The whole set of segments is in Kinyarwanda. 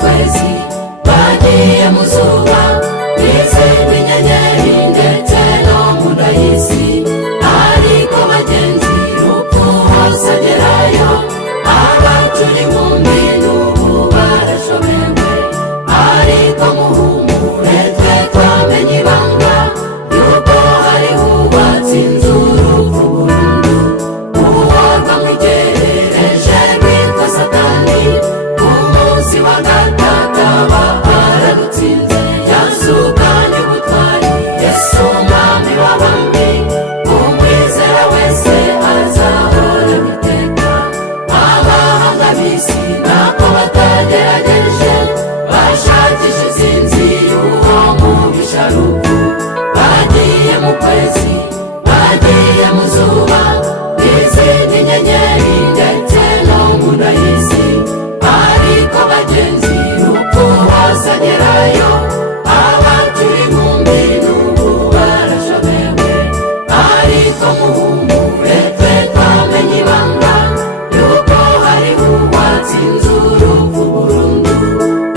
kwezi, bagiye mu zuba n'izindi nyenyeri ndetse no mu nda y'isi. Ariko bagenzi, urupfu hose agerayo, abacura inkumbi n'ubu barashobewe. Ariko muhumure, twe twamenye ibanga yuko hariho uwatsinze urupfu burundu. Uwo rwamwigerereje rwitwa Satani, ku munsi wa gatatu aba ararutsinze. Yazukanye ubutwari Yesu umwami w'abami, umwizera wese azahora iteka. Abahanga b'isi ntako batagerageje, bashakisha izinzi y'uwo mubisha rupfu. Bagiye mu kwezi, bagiye mu zuba n'izindi nyenyeri ndetse no mu nda y'isi. Ariko bagenzi, urupfu hose agerayo, abacura inkumbi n'ubu barashobewe. Ariko muhumure, twe twamenye ibanga yuko hariho uwatsinze urupfu burundu.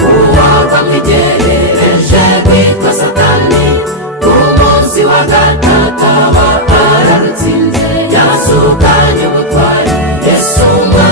Uwo rwamwigerereje rwitwa Satani, ku munsi wa gatatu aba ararutsinze. Yazukanye ubutwari Yesu umwami